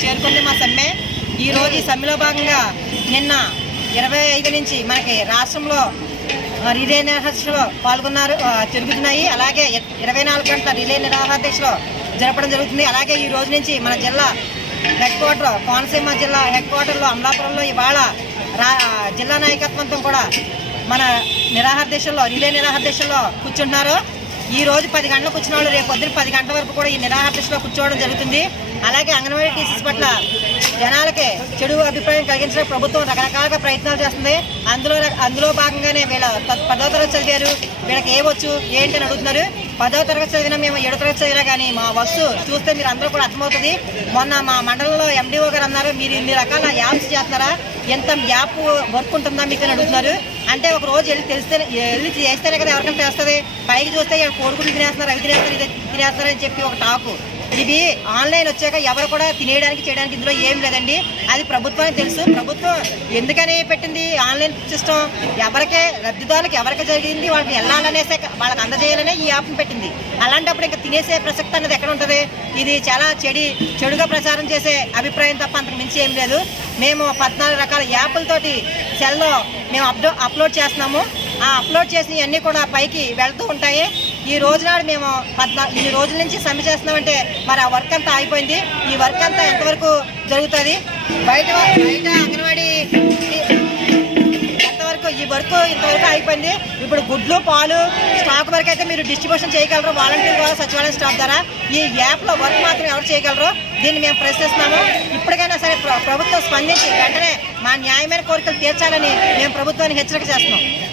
చేరుకుంది మా సమ్మె. ఈరోజు ఈ సమ్మెలో భాగంగా నిన్న 25 నుంచి మనకి రాష్ట్రంలో రిలే నిరాహారదీక్షలో పాల్గొన్నారు జరుగుతున్నాయి. అలాగే 24 గంటల రిలే నిరాహారదీక్షలో జరపడం జరుగుతుంది. అలాగే ఈ రోజు నుంచి మన జిల్లా హెడ్ క్వార్టర్ కోనసీమ జిల్లా హెడ్ క్వార్టర్లో అమలాపురంలో ఇవాళ జిల్లా నాయకత్వంతో కూడా మన నిరాహారదీక్షల్లో రిలే నిరాహారదీక్షల్లో కూర్చుంటున్నారు. ఈ రోజు 10 గంటలకు కూర్చున్న వాళ్ళు రేపు పొద్దున 10 గంటల వరకు కూడా ఈ నిరాహారదీక్షలో కూర్చోవడం జరుగుతుంది. అలాగే అంగన్వాడీ టీచర్స్ పట్ల జనాలకి చెడు అభిప్రాయం కలిగించడానికి ప్రభుత్వం రకరకాలుగా ప్రయత్నాలు చేస్తుంది. అందులో భాగంగానే వీళ్ళ 10వ తరగతి చదివారు, వీళ్ళకి ఏవచ్చు ఏంటి అని అడుగుతున్నారు. 10వ తరగతి చదివినా మేము 7వ తరగతి చదివినా కానీ మా వస్తు చూస్తే మీరు అందరూ కూడా అర్థమవుతుంది. మొన్న మా మండలంలో ఎండిఓ గారు అన్నారు, మీరు ఇన్ని రకాల యాప్స్ చేస్తున్నారా, ఎంత యాప్ వర్క్ ఉంటుందా మీకు అని అడుగుతున్నారు. అంటే ఒక రోజు వెళ్ళి చేస్తేనే కదా ఎవరికైనా చేస్తుంది. పైకి చూస్తే కోడిగుడ్లు తినేస్తున్నారు, అవి తినేస్తారు, ఇది తినేస్తారు అని చెప్పి ఒక టాకు. ఇది ఆన్లైన్ వచ్చాక ఎవరు కూడా తినేయడానికి చేయడానికి ఇందులో ఏం లేదండి. అది ప్రభుత్వానికి తెలుసు. ప్రభుత్వం ఎందుకని పెట్టింది ఆన్లైన్ సిస్టమ్, ఎవరికే లబ్ధిదారులకు ఎవరికి జరిగింది వాళ్ళకి వెళ్ళాలనేసే వాళ్ళకి అందజేయాలనే ఈ యాప్ని పెట్టింది. అలాంటప్పుడు ఇంకా తినేసే ప్రసక్తి అనేది ఎక్కడ ఉంటుంది. ఇది చాలా చెడుగా ప్రచారం చేసే అభిప్రాయం తప్ప అంతకు మించి ఏం లేదు. మేము 14 రకాల యాప్లతోటి సెల్లో మేము అప్లోడ్ చేస్తున్నాము. ఆ అప్లోడ్ చేసినవన్నీ కూడా పైకి వెళ్తూ ఉంటాయి. ఈ రోజు నాడు మేము 14 రోజుల నుంచి సమ్మె చేస్తున్నామంటే మరి ఆ వర్క్ అంతా ఆగిపోయింది. ఈ వర్క్ అంతా ఎంతవరకు జరుగుతుంది, బయట అంగన్వాడీ ఎంతవరకు ఈ వర్క్ ఇంతవరకు అయిపోయింది. ఇప్పుడు గుడ్లు పాలు స్టాక్ వరకు అయితే మీరు డిస్ట్రిబ్యూషన్ చేయగలరు వాలంటీర్ ద్వారా, సచివాలయం స్టాఫ్ ద్వారా. ఈ యాప్లో వర్క్ మాత్రం ఎవరు చేయగలరు, దీన్ని మేము ప్రశ్నిస్తున్నాము. ఇప్పటికైనా సరే ప్రభుత్వం స్పందించి వెంటనే మా న్యాయమైన కోరికలు తీర్చాలని మేము ప్రభుత్వానికి హెచ్చరిక చేస్తున్నాం.